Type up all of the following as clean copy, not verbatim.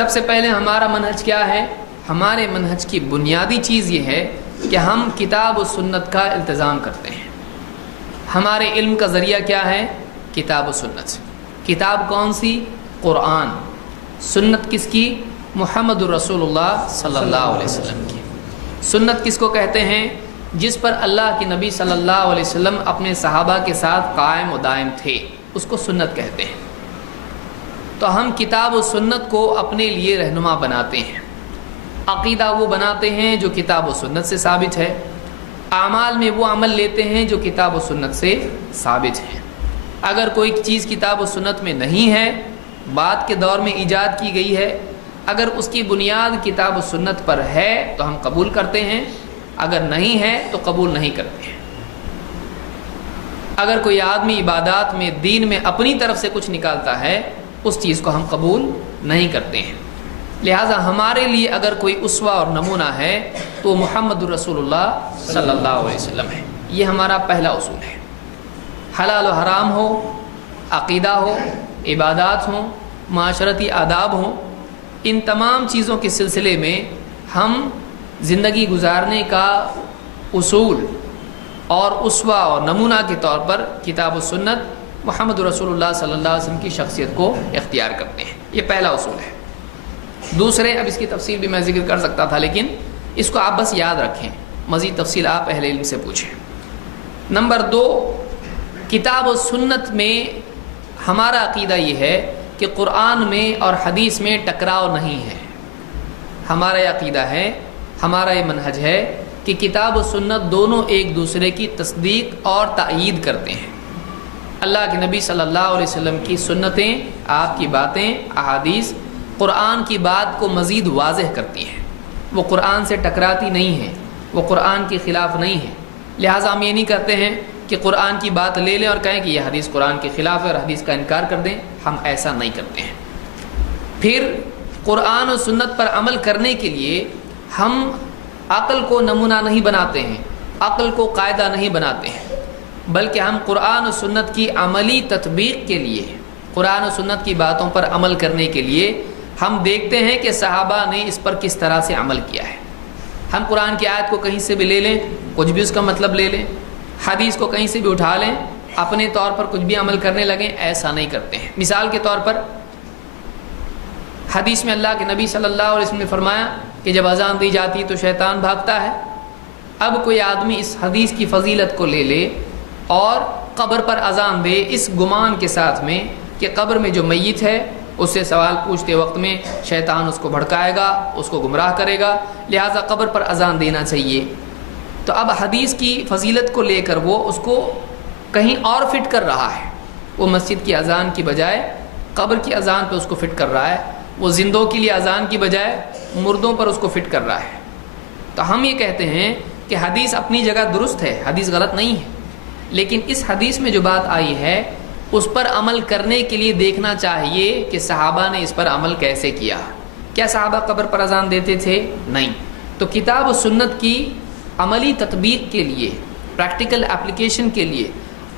سب سے پہلے ہمارا منہج کیا ہے؟ ہمارے منہج کی بنیادی چیز یہ ہے کہ ہم کتاب و سنت کا التزام کرتے ہیں۔ ہمارے علم کا ذریعہ کیا ہے؟ کتاب و سنت۔ کتاب کون سی؟ قرآن۔ سنت کس کی؟ محمد الرسول اللہ صلی اللہ علیہ وسلم کی۔ سنت کس کو کہتے ہیں؟ جس پر اللہ کے نبی صلی اللہ علیہ وسلم اپنے صحابہ کے ساتھ قائم و دائم تھے، اس کو سنت کہتے ہیں۔ تو ہم کتاب و سنت کو اپنے لیے رہنما بناتے ہیں۔ عقیدہ وہ بناتے ہیں جو کتاب و سنت سے ثابت ہے، اعمال میں وہ عمل لیتے ہیں جو کتاب و سنت سے ثابت ہے۔ اگر کوئی چیز کتاب و سنت میں نہیں ہے، بعد کے دور میں ایجاد کی گئی ہے، اگر اس کی بنیاد کتاب و سنت پر ہے تو ہم قبول کرتے ہیں، اگر نہیں ہے تو قبول نہیں کرتے ہیں۔ اگر کوئی آدمی عبادات میں، دین میں اپنی طرف سے کچھ نکالتا ہے، اس چیز کو ہم قبول نہیں کرتے ہیں۔ لہٰذا ہمارے لیے اگر کوئی اسوہ اور نمونہ ہے تو محمد رسول اللہ صلی اللہ علیہ وسلم ہے۔ یہ ہمارا پہلا اصول ہے۔ حلال و حرام ہو، عقیدہ ہو، عبادات ہوں، معاشرتی آداب ہوں، ان تمام چیزوں کے سلسلے میں ہم زندگی گزارنے کا اصول اور اسوہ اور نمونہ کے طور پر کتاب و سنت محمد رسول اللہ صلی اللہ علیہ وسلم کی شخصیت کو اختیار کرتے ہیں۔ یہ پہلا اصول ہے۔ دوسرے، اب اس کی تفصیل بھی میں ذکر کر سکتا تھا، لیکن اس کو آپ بس یاد رکھیں، مزید تفصیل آپ اہل علم سے پوچھیں۔ نمبر 2، کتاب و سنت میں ہمارا عقیدہ یہ ہے کہ قرآن میں اور حدیث میں ٹکراؤ نہیں ہے۔ ہمارا یہ عقیدہ ہے، ہمارا یہ منہج ہے کہ کتاب و سنت دونوں ایک دوسرے کی تصدیق اور تائید کرتے ہیں۔ اللہ کے نبی صلی اللہ علیہ وسلم کی سنتیں، آپ کی باتیں، احادیث قرآن کی بات کو مزید واضح کرتی ہیں۔ وہ قرآن سے ٹکراتی نہیں ہیں، وہ قرآن کے خلاف نہیں ہیں۔ لہٰذا ہم یہ نہیں کرتے ہیں کہ قرآن کی بات لے لیں اور کہیں کہ یہ حدیث قرآن کے خلاف ہے اور حدیث کا انکار کر دیں، ہم ایسا نہیں کرتے ہیں۔ پھر قرآن و سنت پر عمل کرنے کے لیے ہم عقل کو نمونہ نہیں بناتے ہیں، عقل کو قاعدہ نہیں بناتے ہیں، بلکہ ہم قرآن و سنت کی عملی تطبیق کے لیے، قرآن و سنت کی باتوں پر عمل کرنے کے لیے ہم دیکھتے ہیں کہ صحابہ نے اس پر کس طرح سے عمل کیا ہے۔ ہم قرآن کی آیت کو کہیں سے بھی لے لیں، کچھ بھی اس کا مطلب لے لیں، حدیث کو کہیں سے بھی اٹھا لیں، اپنے طور پر کچھ بھی عمل کرنے لگیں، ایسا نہیں کرتے ہیں۔ مثال کے طور پر حدیث میں اللہ کے نبی صلی اللہ علیہ وسلم نے فرمایا کہ جب اذان دی جاتی تو شیطان بھاگتا ہے۔ اب کوئی آدمی اس حدیث کی فضیلت کو لے لے اور قبر پر اذان دے اس گمان کے ساتھ میں کہ قبر میں جو میت ہے اس سے سوال پوچھتے وقت میں شیطان اس کو بھڑکائے گا، اس کو گمراہ کرے گا، لہٰذا قبر پر اذان دینا چاہیے۔ تو اب حدیث کی فضیلت کو لے کر وہ اس کو کہیں اور فٹ کر رہا ہے، وہ مسجد کی اذان کی بجائے قبر کی اذان پہ اس کو فٹ کر رہا ہے، وہ زندوں کے لیے اذان کی بجائے مردوں پر اس کو فٹ کر رہا ہے۔ تو ہم یہ کہتے ہیں کہ حدیث اپنی جگہ درست ہے، حدیث غلط نہیں ہے، لیکن اس حدیث میں جو بات آئی ہے اس پر عمل کرنے کے لیے دیکھنا چاہیے کہ صحابہ نے اس پر عمل کیسے کیا۔ کیا صحابہ قبر پر اذان دیتے تھے؟ نہیں۔ تو کتاب و سنت کی عملی تطبیق کے لیے، پریکٹیکل اپلیکیشن کے لیے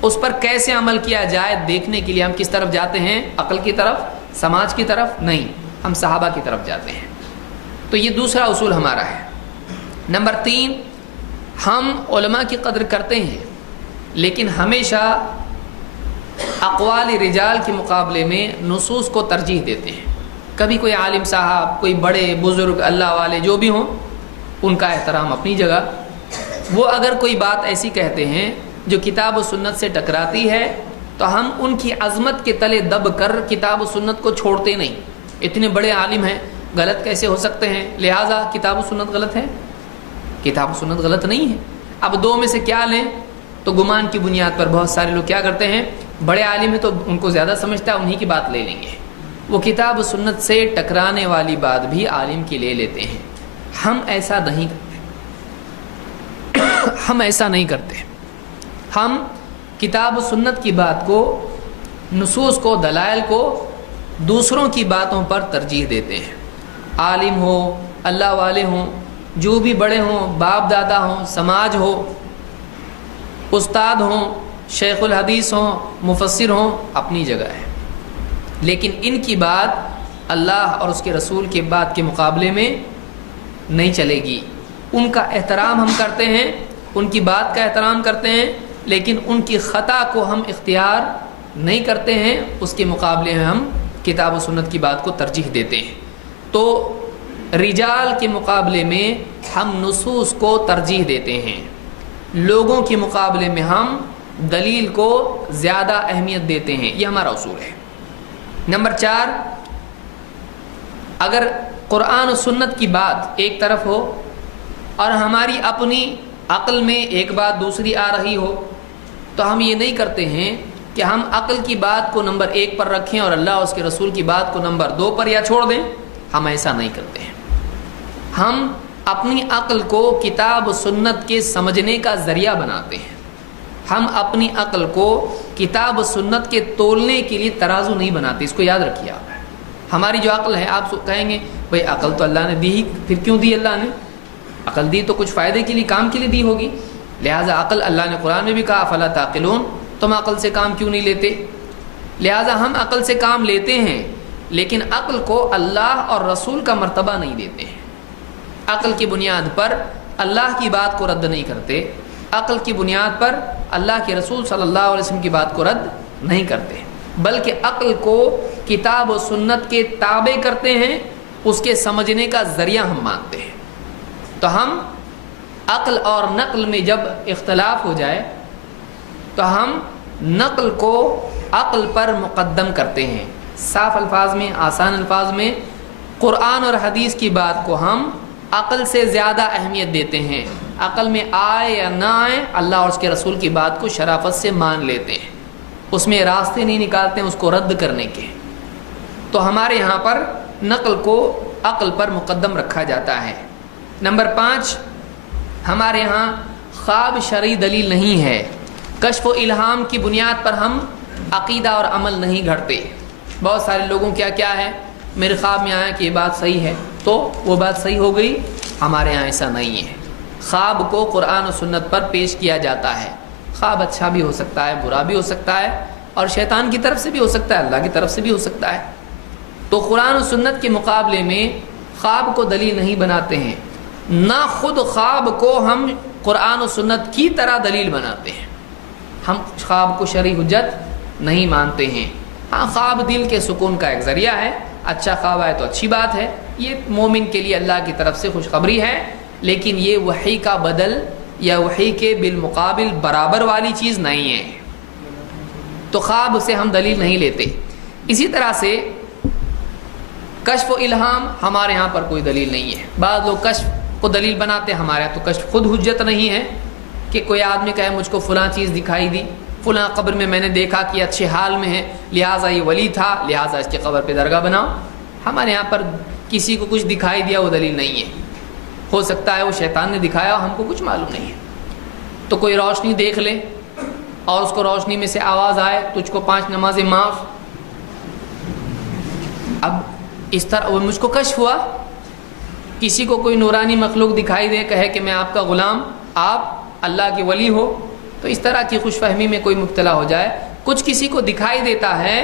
اس پر کیسے عمل کیا جائے دیکھنے کے لیے ہم کس طرف جاتے ہیں؟ عقل کی طرف، سماج کی طرف نہیں، ہم صحابہ کی طرف جاتے ہیں۔ تو یہ دوسرا اصول ہمارا ہے۔ نمبر 3، ہم علماء کی قدر کرتے ہیں لیکن ہمیشہ اقوال رجال کے مقابلے میں نصوص کو ترجیح دیتے ہیں۔ کبھی کوئی عالم صاحب، کوئی بڑے بزرگ اللہ والے جو بھی ہوں، ان کا احترام اپنی جگہ، وہ اگر کوئی بات ایسی کہتے ہیں جو کتاب و سنت سے ٹکراتی ہے تو ہم ان کی عظمت کے تلے دب کر کتاب و سنت کو چھوڑتے نہیں۔ اتنے بڑے عالم ہیں، غلط کیسے ہو سکتے ہیں؟ لہٰذا کتاب و سنت غلط ہے؟ کتاب و سنت غلط نہیں ہے۔ اب دو میں سے کیا لیں؟ تو گمان کی بنیاد پر بہت سارے لوگ کیا کرتے ہیں، بڑے عالم ہیں تو ان کو زیادہ سمجھتا ہے، انہی کی بات لے لیں گے۔ وہ کتاب و سنت سے ٹکرانے والی بات بھی عالم کی لے لیتے ہیں۔ ہم ایسا نہیں کرتے، ہم ایسا نہیں کرتے۔ ہم کتاب و سنت کی بات کو، نصوص کو، دلائل کو دوسروں کی باتوں پر ترجیح دیتے ہیں۔ عالم ہو، اللہ والے ہوں، جو بھی بڑے ہوں، باپ دادا ہوں، سماج ہو، استاد ہوں، شیخ الحدیث ہوں، مفسر ہوں، اپنی جگہ ہے، لیکن ان کی بات اللہ اور اس کے رسول کے بات کے مقابلے میں نہیں چلے گی۔ ان کا احترام ہم کرتے ہیں، ان کی بات کا احترام کرتے ہیں، لیکن ان کی خطا کو ہم اختیار نہیں کرتے ہیں، اس کے مقابلے میں ہم کتاب و سنت کی بات کو ترجیح دیتے ہیں۔ تو رجال کے مقابلے میں ہم نصوص کو ترجیح دیتے ہیں، لوگوں کے مقابلے میں ہم دلیل کو زیادہ اہمیت دیتے ہیں، یہ ہمارا اصول ہے۔ نمبر 4، اگر قرآن و سنت کی بات ایک طرف ہو اور ہماری اپنی عقل میں ایک بات دوسری آ رہی ہو، تو ہم یہ نہیں کرتے ہیں کہ ہم عقل کی بات کو نمبر 1 پر رکھیں اور اللہ اور اس کے رسول کی بات کو نمبر 2 پر یا چھوڑ دیں۔ ہم ایسا نہیں کرتے ہیں۔ ہم اپنی عقل کو کتاب و سنت کے سمجھنے کا ذریعہ بناتے ہیں۔ ہم اپنی عقل کو کتاب و سنت کے تولنے کے لیے ترازو نہیں بناتے، اس کو یاد رکھیے آپ۔ ہماری جو عقل ہے، آپ کہیں گے بھائی عقل تو اللہ نے دی ہی، پھر کیوں دی اللہ نے؟ عقل دی تو کچھ فائدے کے لیے، کام کے لیے دی ہوگی، لہٰذا عقل اللہ نے قرآن میں بھی کہا افلا تعقلون، تم عقل سے کام کیوں نہیں لیتے؟ لہٰذا ہم عقل سے کام لیتے ہیں، لیکن عقل کو اللہ اور رسول کا مرتبہ نہیں دیتے ہیں۔ عقل کی بنیاد پر اللہ کی بات کو رد نہیں کرتے، عقل کی بنیاد پر اللہ کے رسول صلی اللہ علیہ وسلم کی بات کو رد نہیں کرتے، بلکہ عقل کو کتاب و سنت کے تابع کرتے ہیں، اس کے سمجھنے کا ذریعہ ہم مانتے ہیں۔ تو ہم عقل اور نقل میں جب اختلاف ہو جائے تو ہم نقل کو عقل پر مقدم کرتے ہیں۔ صاف الفاظ میں، آسان الفاظ میں، قرآن اور حدیث کی بات کو ہم عقل سے زیادہ اہمیت دیتے ہیں۔ عقل میں آئے یا نہ آئے، اللہ اور اس کے رسول کی بات کو شرافت سے مان لیتے ہیں، اس میں راستے نہیں نکالتے ہیں اس کو رد کرنے کے۔ تو ہمارے یہاں پر نقل کو عقل پر مقدم رکھا جاتا ہے۔ نمبر 5، ہمارے یہاں خواب شرعی دلیل نہیں ہے۔ کشف و الہام کی بنیاد پر ہم عقیدہ اور عمل نہیں گھڑتے۔ بہت سارے لوگوں کیا ہے، میرے خواب میں آیا کہ یہ بات صحیح ہے تو وہ بات صحیح ہو گئی، ہمارے یہاں ایسا نہیں ہے۔ خواب کو قرآن و سنت پر پیش کیا جاتا ہے۔ خواب اچھا بھی ہو سکتا ہے، برا بھی ہو سکتا ہے، اور شیطان کی طرف سے بھی ہو سکتا ہے، اللہ کی طرف سے بھی ہو سکتا ہے۔ تو قرآن و سنت کے مقابلے میں خواب کو دلیل نہیں بناتے ہیں، نہ خود خواب کو ہم قرآن و سنت کی طرح دلیل بناتے ہیں۔ ہم خواب کو شرعی حجت نہیں مانتے ہیں۔ ہاں، خواب دل کے سکون کا ایک ذریعہ ہے، اچھا خواب آئے تو اچھی بات ہے، یہ مومن کے لیے اللہ کی طرف سے خوشخبری ہے، لیکن یہ وحی کا بدل یا وحی کے بالمقابل برابر والی چیز نہیں ہے، تو خواب سے ہم دلیل نہیں لیتے۔ اسی طرح سے کشف و الہام ہمارے ہاں پر کوئی دلیل نہیں ہے۔ بعض لوگ کشف کو دلیل بناتے ہیں، ہمارے ہاں تو کشف خود حجت نہیں ہے کہ کوئی آدمی کہے مجھ کو فلاں چیز دکھائی دی، فلاں قبر میں نے دیکھا کہ اچھے حال میں ہے، لہٰذا یہ ولی تھا، لہٰذا اس کے قبر پہ درگاہ بناؤ۔ ہمارے یہاں پر کسی کو کچھ دکھائی دیا وہ دلیل نہیں ہے، ہو سکتا ہے وہ شیطان نے دکھایا، ہم کو کچھ معلوم نہیں ہے۔ تو کوئی روشنی دیکھ لے اور اس کو روشنی میں سے آواز آئے تجھ کو 5 نمازیں معاف، اب اس طرح وہ مجھ کو کشف ہوا۔ کسی کو کوئی نورانی مخلوق دکھائی دے، کہے کہ میں آپ کا غلام، آپ اللہ کے ولی ہو، تو اس طرح کی خوش فہمی میں کوئی مبتلا ہو جائے، کچھ کسی کو دکھائی دیتا ہے،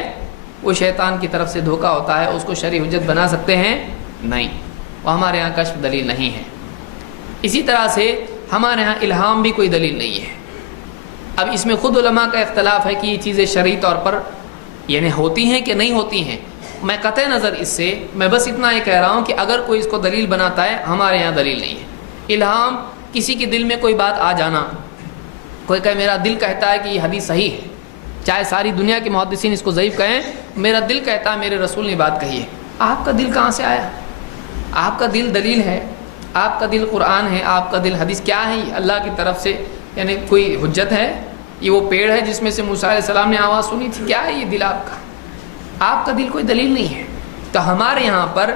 وہ شیطان کی طرف سے دھوکہ ہوتا ہے، اس کو شرعی حجت بنا سکتے ہیں؟ نہیں، وہ ہمارے ہاں کشف دلیل نہیں ہے۔ اسی طرح سے ہمارے ہاں الہام بھی کوئی دلیل نہیں ہے۔ اب اس میں خود علماء کا اختلاف ہے کہ یہ چیزیں شرعی طور پر یعنی ہوتی ہیں کہ نہیں ہوتی ہیں۔ میں قطع نظر اس سے میں بس اتنا یہ کہہ رہا ہوں کہ اگر کوئی اس کو دلیل بناتا ہے، ہمارے یہاں دلیل نہیں ہے۔ الہام کسی کے دل میں کوئی بات آ جانا، کوئی کہے میرا دل کہتا ہے کہ یہ حدیث صحیح ہے، چاہے ساری دنیا کے محدثین اس کو ضعیف کہیں، میرا دل کہتا ہے میرے رسول نے بات کہی ہے۔ آپ کا دل کہاں سے آیا؟ آپ کا دل دلیل ہے، آپ کا دل قرآن ہے، آپ کا دل حدیث کیا ہے؟ یہ اللہ کی طرف سے یعنی کوئی حجت ہے؟ یہ وہ پیڑ ہے جس میں سے موسیٰ علیہ السلام نے آواز سنی تھی؟ کیا ہے یہ دل آپ کا؟ آپ کا دل کوئی دلیل نہیں ہے۔ تو ہمارے یہاں پر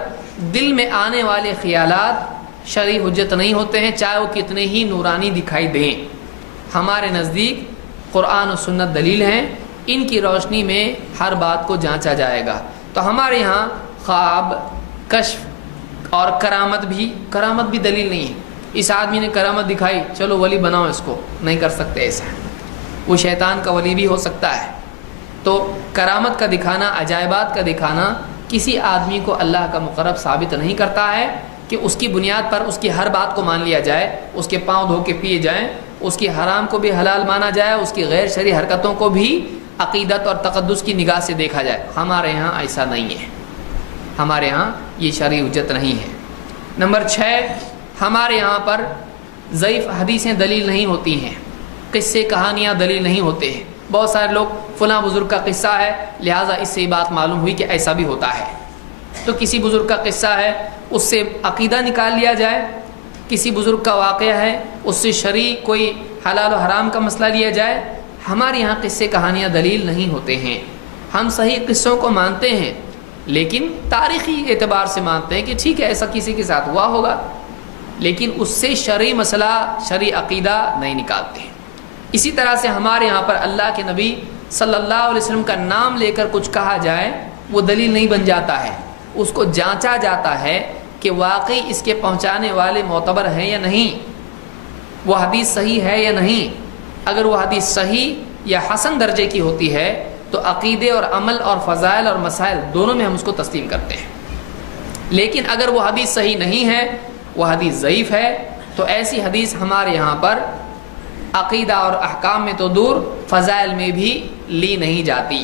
دل میں آنے والے خیالات شرعی حجت نہیں ہوتے ہیں، چاہے وہ کتنے ہی نورانی دکھائی دیں۔ ہمارے نزدیک قرآن و سنت دلیل ہیں، ان کی روشنی میں ہر بات کو جانچا جائے گا۔ تو ہمارے یہاں خواب، کشف اور کرامت بھی دلیل نہیں ہے۔ اس آدمی نے کرامت دکھائی، چلو ولی بناؤ اس کو، نہیں کر سکتے ایسا، وہ شیطان کا ولی بھی ہو سکتا ہے۔ تو کرامت کا دکھانا، عجائبات کا دکھانا کسی آدمی کو اللہ کا مقرب ثابت نہیں کرتا ہے کہ اس کی بنیاد پر اس کی ہر بات کو مان لیا جائے، اس کے پاؤں دھو کے پیے جائیں، اس کی حرام کو بھی حلال مانا جائے، اس کی غیر شرعی حرکتوں کو بھی عقیدت اور تقدس کی نگاہ سے دیکھا جائے۔ ہمارے یہاں ایسا نہیں ہے، ہمارے یہاں یہ شرعی حجت نہیں ہے۔ نمبر 6، ہمارے یہاں پر ضعیف حدیثیں دلیل نہیں ہوتی ہیں، قصے کہانیاں دلیل نہیں ہوتے ہیں۔ بہت سارے لوگ فلاں بزرگ کا قصہ ہے لہٰذا اس سے یہ بات معلوم ہوئی کہ ایسا بھی ہوتا ہے، تو کسی بزرگ کا قصہ ہے اس سے عقیدہ نکال لیا جائے، کسی بزرگ کا واقعہ ہے اس سے شرعی کوئی حلال و حرام کا مسئلہ لیا جائے۔ ہمارے یہاں قصے کہانیاں دلیل نہیں ہوتے ہیں۔ ہم صحیح قصوں کو مانتے ہیں لیکن تاریخی اعتبار سے مانتے ہیں کہ ٹھیک ہے ایسا کسی کے ساتھ ہوا ہوگا، لیکن اس سے شرعی مسئلہ شرعی عقیدہ نہیں نکالتے ہیں۔ اسی طرح سے ہمارے یہاں پر اللہ کے نبی صلی اللہ علیہ وسلم کا نام لے کر کچھ کہا جائے وہ دلیل نہیں بن جاتا ہے، اس کو جانچا جاتا ہے کہ واقعی اس کے پہنچانے والے معتبر ہیں یا نہیں، وہ حدیث صحیح ہے یا نہیں۔ اگر وہ حدیث صحیح یا حسن درجے کی ہوتی ہے تو عقیدے اور عمل اور فضائل اور مسائل دونوں میں ہم اس کو تسلیم کرتے ہیں، لیکن اگر وہ حدیث صحیح نہیں ہے، وہ حدیث ضعیف ہے، تو ایسی حدیث ہمارے یہاں پر عقیدہ اور احکام میں تو دور فضائل میں بھی لی نہیں جاتی۔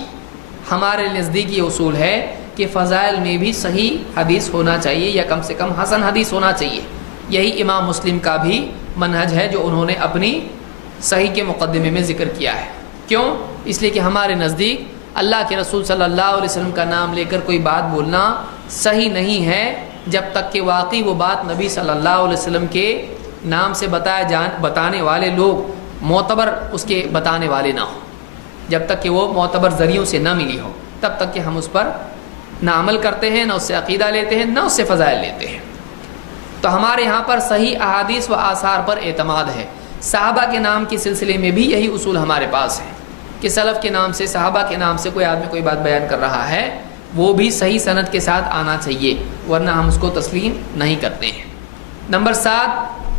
ہمارے نزدیک یہ اصول ہے کہ فضائل میں بھی صحیح حدیث ہونا چاہیے یا کم سے کم حسن حدیث ہونا چاہیے۔ یہی امام مسلم کا بھی منہج ہے جو انہوں نے اپنی صحیح کے مقدمے میں ذکر کیا ہے۔ کیوں؟ اس لیے کہ ہمارے نزدیک اللہ کے رسول صلی اللہ علیہ وسلم کا نام لے کر کوئی بات بولنا صحیح نہیں ہے جب تک کہ واقعی وہ بات نبی صلی اللہ علیہ وسلم کے نام سے بتانے والے لوگ معتبر اس کے بتانے والے نہ ہوں، جب تک کہ وہ معتبر ذریعوں سے نہ ملی ہو تب تک کہ ہم اس پر نہ عمل کرتے ہیں، نہ اس سے عقیدہ لیتے ہیں، نہ اس سے فضائل لیتے ہیں۔ تو ہمارے یہاں پر صحیح احادیث و آثار پر اعتماد ہے۔ صحابہ کے نام کے سلسلے میں بھی یہی اصول ہمارے پاس ہے کہ سلف کے نام سے، صحابہ کے نام سے کوئی آدمی کوئی بات بیان کر رہا ہے وہ بھی صحیح سند کے ساتھ آنا چاہیے، ورنہ ہم اس کو تسلیم نہیں کرتے ہیں۔ نمبر 7،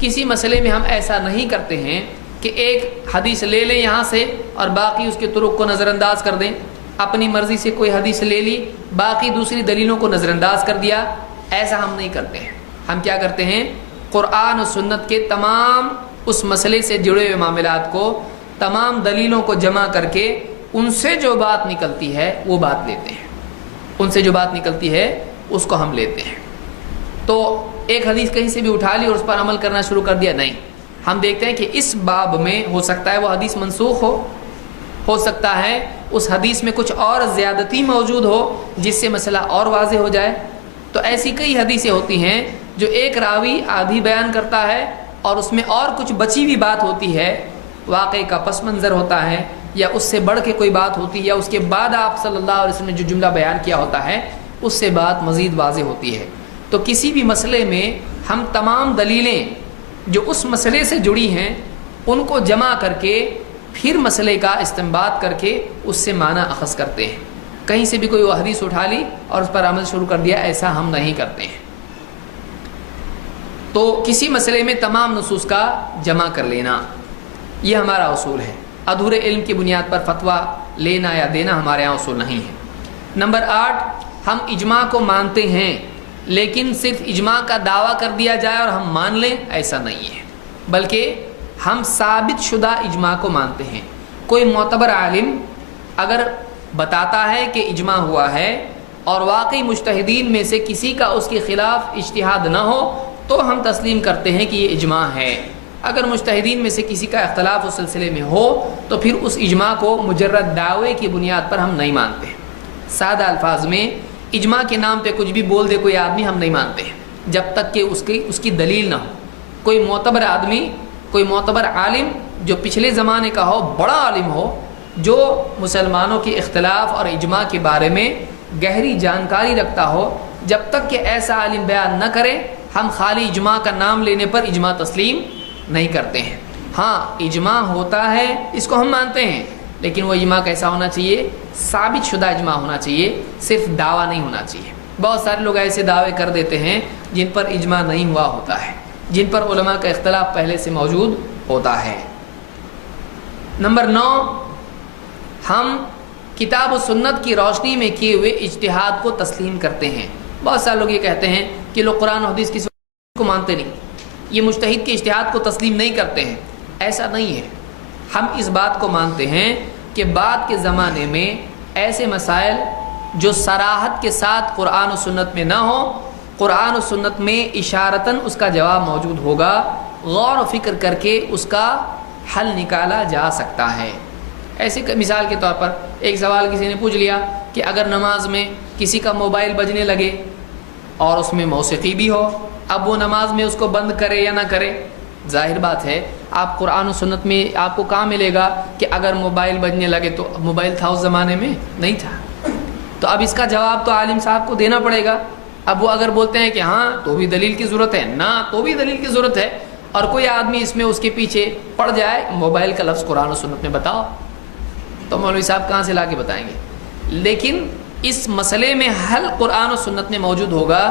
کسی مسئلے میں ہم ایسا نہیں کرتے ہیں کہ ایک حدیث لے لیں یہاں سے اور باقی اس کے طرق کو نظر انداز کر دیں۔ اپنی مرضی سے کوئی حدیث لے لی، باقی دوسری دلیلوں کو نظر انداز کر دیا، ایسا ہم نہیں کرتے ہیں۔ ہم کیا کرتے ہیں؟ قرآن و سنت کے تمام اس مسئلے سے جڑے ہوئے معاملات کو، تمام دلیلوں کو جمع کر کے ان سے جو بات نکلتی ہے وہ بات لیتے ہیں، ان سے جو بات نکلتی ہے اس کو ہم لیتے ہیں۔ تو ایک حدیث کہیں سے بھی اٹھا لی اور اس پر عمل کرنا شروع کر دیا، نہیں۔ ہم دیکھتے ہیں کہ اس باب میں ہو سکتا ہے وہ حدیث منسوخ ہو سکتا ہے اس حدیث میں کچھ اور زیادتی موجود ہو جس سے مسئلہ اور واضح ہو جائے۔ تو ایسی کئی حدیثیں ہوتی ہیں جو ایک راوی آدھی بیان کرتا ہے اور اس میں اور کچھ بچی ہوئی بات ہوتی ہے، واقعے کا پس منظر ہوتا ہے یا اس سے بڑھ کے کوئی بات ہوتی ہے، یا اس کے بعد آپ صلی اللہ علیہ وسلم نے جو جملہ بیان کیا ہوتا ہے اس سے بات مزید واضح ہوتی ہے۔ تو کسی بھی مسئلے میں ہم تمام دلیلیں جو اس مسئلے سے جڑی ہیں ان کو جمع کر کے پھر مسئلے کا استنباط کر کے اس سے معنی اخذ کرتے ہیں۔ کہیں سے بھی کوئی وہ حدیث اٹھا لی اور اس پر عمل شروع کر دیا، ایسا ہم نہیں کرتے ہیں۔ تو کسی مسئلے میں تمام نصوص کا جمع کر لینا یہ ہمارا اصول ہے۔ ادھورے علم کی بنیاد پر فتویٰ لینا یا دینا ہمارے یہاں اصول نہیں ہے۔ نمبر 8، ہم اجماع کو مانتے ہیں لیکن صرف اجماع کا دعویٰ کر دیا جائے اور ہم مان لیں، ایسا نہیں ہے، بلکہ ہم ثابت شدہ اجماع کو مانتے ہیں۔ کوئی معتبر عالم اگر بتاتا ہے کہ اجماع ہوا ہے اور واقعی مجتہدین میں سے کسی کا اس کے خلاف اجتہاد نہ ہو تو ہم تسلیم کرتے ہیں کہ یہ اجماع ہے۔ اگر مجتہدین میں سے کسی کا اختلاف اس سلسلے میں ہو تو پھر اس اجماع کو مجرد دعوے کی بنیاد پر ہم نہیں مانتے۔ سادہ الفاظ میں اجماع کے نام پہ کچھ بھی بول دے کوئی آدمی، ہم نہیں مانتے جب تک کہ اس کی دلیل نہ ہو۔ کوئی معتبر آدمی، کوئی معتبر عالم جو پچھلے زمانے کا ہو، بڑا عالم ہو، جو مسلمانوں کے اختلاف اور اجماع کے بارے میں گہری جانکاری رکھتا ہو، جب تک کہ ایسا عالم بیان نہ کرے ہم خالی اجماع کا نام لینے پر اجماع تسلیم نہیں کرتے ہیں۔ ہاں اجماع ہوتا ہے اس کو ہم مانتے ہیں، لیکن وہ اجماع کیسا ہونا چاہیے؟ ثابت شدہ اجماع ہونا چاہیے، صرف دعویٰ نہیں ہونا چاہیے۔ بہت سارے لوگ ایسے دعوے کر دیتے ہیں جن پر اجماع نہیں ہوا ہوتا ہے، جن پر علماء کا اختلاف پہلے سے موجود ہوتا ہے۔ نمبر 9، ہم کتاب و سنت کی روشنی میں کیے ہوئے اجتہاد کو تسلیم کرتے ہیں۔ بہت سارے لوگ یہ کہتے ہیں کہ لوگ قرآن و حدیث کی کو مانتے نہیں، یہ مجتہد کے اجتہاد کو تسلیم نہیں کرتے ہیں۔ ایسا نہیں ہے، ہم اس بات کو مانتے ہیں کہ بعد کے زمانے میں ایسے مسائل جو صراحت کے ساتھ قرآن و سنت میں نہ ہو، قرآن و سنت میں اشارتاً اس کا جواب موجود ہوگا، غور و فکر کر کے اس کا حل نکالا جا سکتا ہے۔ ایسے مثال کے طور پر ایک سوال کسی نے پوچھ لیا کہ اگر نماز میں کسی کا موبائل بجنے لگے اور اس میں موسیقی بھی ہو، اب وہ نماز میں اس کو بند کرے یا نہ کرے؟ ظاہر بات ہے، آپ قرآن و سنت میں آپ کو کہاں ملے گا کہ اگر موبائل بجنے لگے؟ تو موبائل تھا اس زمانے میں؟ نہیں تھا۔ تو اب اس کا جواب تو عالم صاحب کو دینا پڑے گا۔ اب وہ اگر بولتے ہیں کہ ہاں تو بھی دلیل کی ضرورت ہے، نہ تو بھی دلیل کی ضرورت ہے، اور کوئی آدمی اس میں اس کے پیچھے پڑ جائے موبائل کا لفظ قرآن و سنت میں بتاؤ، تو مولوی صاحب کہاں سے لا کے بتائیں گے؟ لیکن اس مسئلے میں حل قرآن و سنت میں موجود ہوگا،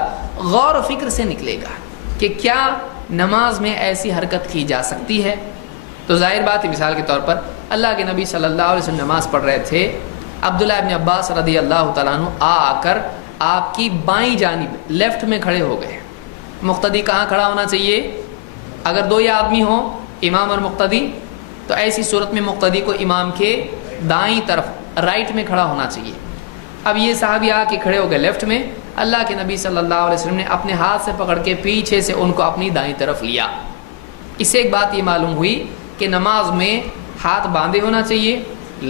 غور و فکر سے نکلے گا کہ کیا نماز میں ایسی حرکت کی جا سکتی ہے۔ تو ظاہر بات ہے، مثال کے طور پر اللہ کے نبی صلی اللہ علیہ وسلم نماز پڑھ رہے تھے، عبداللہ ابن عباس رضی اللہ تعالیٰ عنہ آ کر آپ کی بائیں جانب لیفٹ میں کھڑے ہو گئے۔ مقتدی کہاں کھڑا ہونا چاہیے؟ اگر دو ہی آدمی ہوں، امام اور مقتدی، تو ایسی صورت میں مقتدی کو امام کے دائیں طرف رائٹ میں کھڑا ہونا چاہیے۔ اب یہ صحابی آ کے کھڑے ہو گئے لیفٹ میں، اللہ کے نبی صلی اللہ علیہ وسلم نے اپنے ہاتھ سے پکڑ کے پیچھے سے ان کو اپنی دائیں طرف لیا۔ اس سے ایک بات یہ معلوم ہوئی کہ نماز میں ہاتھ باندھے ہونا چاہیے،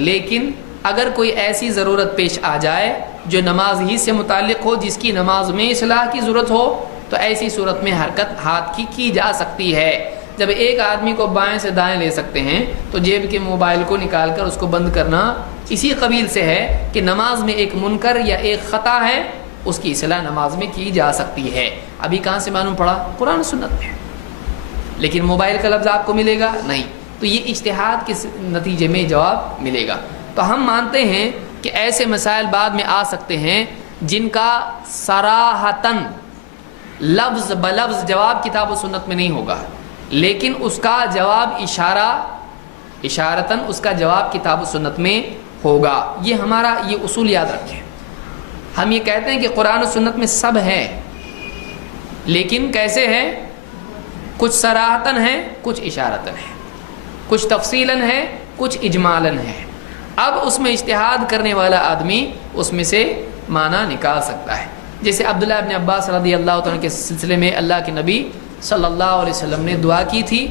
لیکن اگر کوئی ایسی ضرورت پیش آ جائے جو نماز ہی سے متعلق ہو، جس کی نماز میں اصلاح کی ضرورت ہو، تو ایسی صورت میں حرکت ہاتھ کی جا سکتی ہے۔ جب ایک آدمی کو بائیں سے دائیں لے سکتے ہیں تو جیب کے موبائل کو نکال کر اس کو بند کرنا اسی قبیل سے ہے کہ نماز میں ایک منکر یا ایک خطا ہے، اس کی اصلاح نماز میں کی جا سکتی ہے۔ ابھی کہاں سے معلوم پڑا؟ قرآن و سنت میں۔ لیکن موبائل کا لفظ آپ کو ملے گا نہیں، تو یہ اجتہاد کے نتیجے میں جواب ملے گا۔ تو ہم مانتے ہیں کہ ایسے مسائل بعد میں آ سکتے ہیں جن کا صراحتاً لفظ بلفظ جواب کتاب و سنت میں نہیں ہوگا، لیکن اس کا جواب اشارتاً اس کا جواب کتاب و سنت میں ہوگا۔ یہ ہمارا یہ اصول یاد رکھیں۔ ہم یہ کہتے ہیں کہ قرآن و سنت میں سب ہے، لیکن کیسے ہے؟ کچھ صراحتاً ہے، کچھ اشارتاً ہے، کچھ تفصیلاً ہے، کچھ اجمالاً ہے۔ اب اس میں اجتہاد کرنے والا آدمی اس میں سے معنی نکال سکتا ہے۔ جیسے عبداللہ ابن عباس رضی اللہ عنہ کے سلسلے میں اللہ کے نبی صلی اللہ علیہ وسلم نے دعا کی تھی،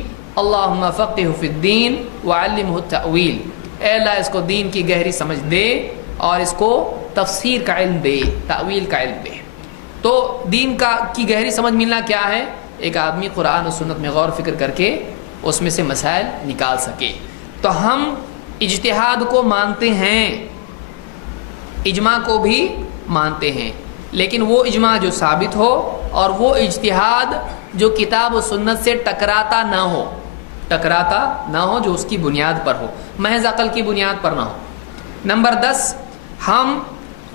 اللہم فقہہ فی الدین وعلمہ التأویل، اے اللہ اس کو دین کی گہری سمجھ دے اور اس کو تفسیر کا علم دے، تأویل کا علم دے۔ تو دین کی گہری سمجھ ملنا کیا ہے؟ ایک آدمی قرآن و سنت میں غور فکر کر کے اس میں سے مسائل نکال سکے۔ تو ہم اجتہاد کو مانتے ہیں، اجماع کو بھی مانتے ہیں، لیکن وہ اجماع جو ثابت ہو اور وہ اجتہاد جو کتاب و سنت سے ٹکراتا نہ ہو، جو اس کی بنیاد پر ہو، محض عقل کی بنیاد پر نہ ہو۔ نمبر 10، ہم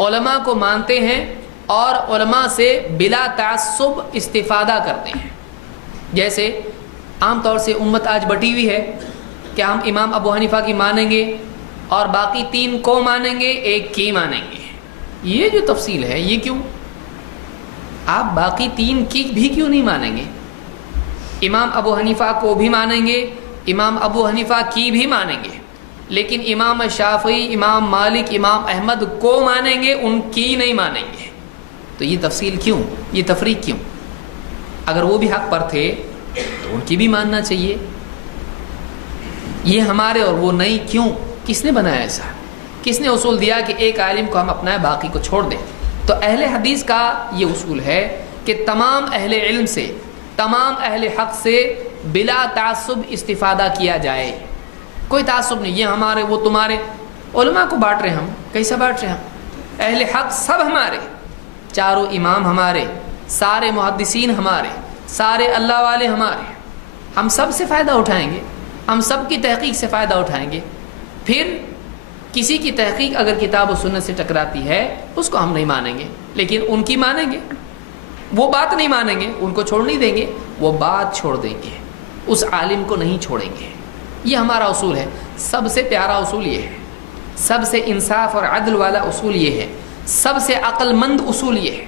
علماء کو مانتے ہیں اور علماء سے بلا تعصب استفادہ کرتے ہیں۔ جیسے عام طور سے امت آج بٹی ہوئی ہے کہ ہم امام ابو حنیفہ کی مانیں گے اور باقی 3 کو مانیں گے، ایک کی مانیں گے۔ یہ جو تفصیل ہے یہ کیوں؟ آپ باقی 3 کی بھی کیوں نہیں مانیں گے؟ امام ابو حنیفہ کو بھی مانیں گے، امام ابو حنیفہ کی بھی مانیں گے، لیکن امام شافعی، امام مالک، امام احمد کو مانیں گے، ان کی نہیں مانیں گے۔ تو یہ تفصیل کیوں؟ یہ تفریق کیوں؟ اگر وہ بھی حق پر تھے تو ان کی بھی ماننا چاہیے۔ یہ ہمارے اور وہ نہیں کیوں؟ کس نے بنایا ایسا؟ کس نے اصول دیا کہ ایک عالم کو ہم اپنائیں باقی کو چھوڑ دیں؟ تو اہل حدیث کا یہ اصول ہے کہ تمام اہل علم سے، تمام اہل حق سے بلا تعصب استفادہ کیا جائے۔ کوئی تعصب نہیں، یہ ہمارے وہ تمہارے۔ علماء کو بانٹ رہے ہم، کیسا بانٹ رہے ہم؟ اہل حق سب ہمارے، چاروں امام ہمارے، سارے محدثین ہمارے، سارے اللہ والے ہمارے، ہم سب سے فائدہ اٹھائیں گے، ہم سب کی تحقیق سے فائدہ اٹھائیں گے۔ پھر کسی کی تحقیق اگر کتاب و سنت سے ٹکراتی ہے اس کو ہم نہیں مانیں گے، لیکن ان کی مانیں گے۔ وہ بات نہیں مانیں گے، ان کو چھوڑ نہیں دیں گے، وہ بات چھوڑ دیں گے، اس عالم کو نہیں چھوڑیں گے۔ یہ ہمارا اصول ہے، سب سے پیارا اصول یہ ہے۔ سب سے انصاف اور عدل والا اصول یہ ہے، سب سے عقل مند اصول یہ ہے۔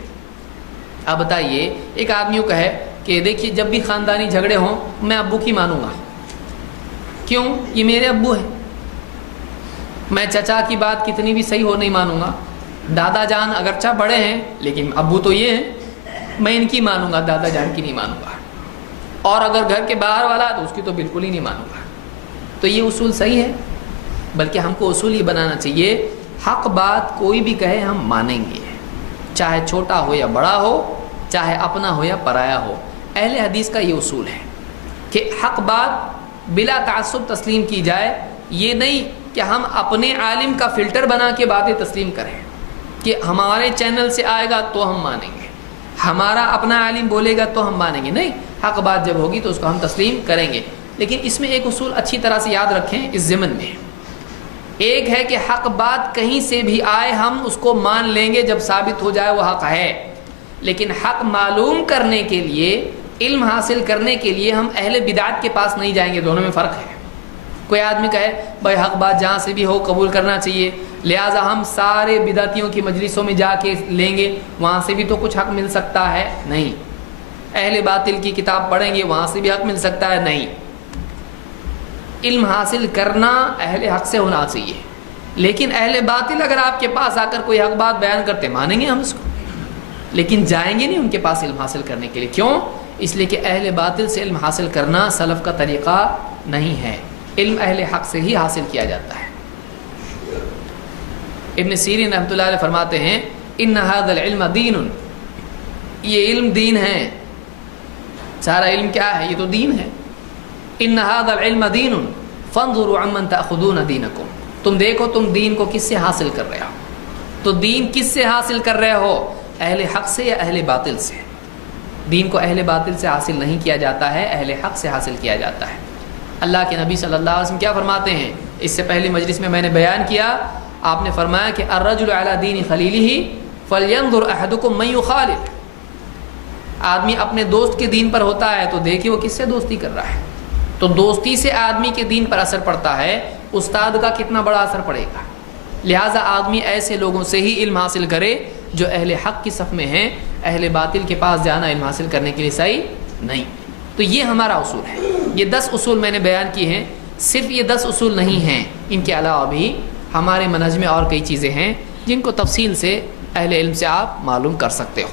اب بتائیے ایک آدمی کو کہے کہ دیکھیے جب بھی خاندانی جھگڑے ہوں میں ابو کی مانوں گا، کیوں؟ یہ میرے ابو ہیں، میں چچا کی بات کتنی بھی صحیح ہو نہیں مانوں گا، دادا جان اگرچہ بڑے ہیں لیکن ابو تو یہ ہیں، میں ان کی مانوں گا، دادا جان کی نہیں مانوں گا، اور اگر گھر کے باہر والا تو اس کی تو بالکل ہی نہیں مانوں گا۔ تو یہ اصول صحیح ہے؟ بلکہ ہم کو اصول یہ بنانا چاہیے حق بات کوئی بھی کہے ہم مانیں گے، چاہے چھوٹا ہو یا بڑا ہو، چاہے اپنا ہو یا پرایا ہو۔ اہل حدیث کا یہ اصول ہے کہ حق بات بلا تعصب تسلیم کی جائے، یہ نہیں کہ ہم اپنے عالم کا فلٹر بنا کے باتیں تسلیم کریں کہ ہمارے چینل سے آئے گا تو ہم مانیں گے، ہمارا اپنا عالم بولے گا تو ہم مانیں گے، نہیں، حق بات جب ہوگی تو اس کو ہم تسلیم کریں گے۔ لیکن اس میں ایک اصول اچھی طرح سے یاد رکھیں اس ضمن میں، ایک ہے کہ حق بات کہیں سے بھی آئے ہم اس کو مان لیں گے جب ثابت ہو جائے وہ حق ہے، لیکن حق معلوم کرنے کے لیے، علم حاصل کرنے کے لیے ہم اہل بدعت کے پاس نہیں جائیں گے، دونوں میں فرق ہے۔ کوئی آدمی کہے بھائی حق بات جہاں سے بھی ہو قبول کرنا چاہیے، لہٰذا ہم سارے بدعتیوں کی مجلسوں میں جا کے لیں گے، وہاں سے بھی تو کچھ حق مل سکتا ہے، نہیں۔ اہل باطل کی کتاب پڑھیں گے، وہاں سے بھی حق مل سکتا ہے، نہیں۔ علم حاصل کرنا اہل حق سے ہونا چاہیے، لیکن اہل باطل اگر آپ کے پاس آ کر کوئی حق بات بیان کرتے مانیں گے ہم اس کو، لیکن جائیں گے نہیں ان کے پاس علم حاصل کرنے کے لیے۔ کیوں؟ اس لیے کہ اہل باطل سے علم حاصل کرنا سلف کا طریقہ نہیں ہے، علم اہل حق سے ہی حاصل کیا جاتا ہے۔ ابن سیرین رحمۃ اللہ علیہ فرماتے ہیں ان ھذا العلم دین، یہ علم دین ہے، سارا علم کیا ہے؟ یہ تو دین ہے۔ ان ھذا العلم دین فانظروا عمن تأخذون دینکم، تم دیکھو تم دین کو کس سے حاصل کر رہے ہو، تو دین کس سے حاصل کر رہے ہو؟ اہل حق سے یا اہل باطل سے؟ دین کو اہل باطل سے حاصل نہیں کیا جاتا ہے، اہل حق سے حاصل کیا جاتا ہے۔ اللہ کے نبی صلی اللہ علیہ وسلم کیا فرماتے ہیں؟ اس سے پہلی مجلس میں نے بیان کیا، آپ نے فرمایا کہ الرجل علی دین خلیلہ فلینظر احدکم من یخالف، آدمی اپنے دوست کے دین پر ہوتا ہے تو دیکھیے وہ کس سے دوستی کر رہا ہے۔ تو دوستی سے آدمی کے دین پر اثر پڑتا ہے، استاد کا کتنا بڑا اثر پڑے گا۔ لہٰذا آدمی ایسے لوگوں سے ہی علم حاصل کرے جو اہل حق کی صف میں ہیں، اہل باطل کے پاس جانا علم حاصل کرنے کے لیے صحیح نہیں۔ تو یہ ہمارا اصول ہے، یہ 10 اصول میں نے بیان کیے ہیں، صرف یہ 10 اصول نہیں ہیں، ان کے علاوہ بھی ہمارے منہج میں اور کئی چیزیں ہیں جن کو تفصیل سے اہل علم سے آپ معلوم کر سکتے ہو۔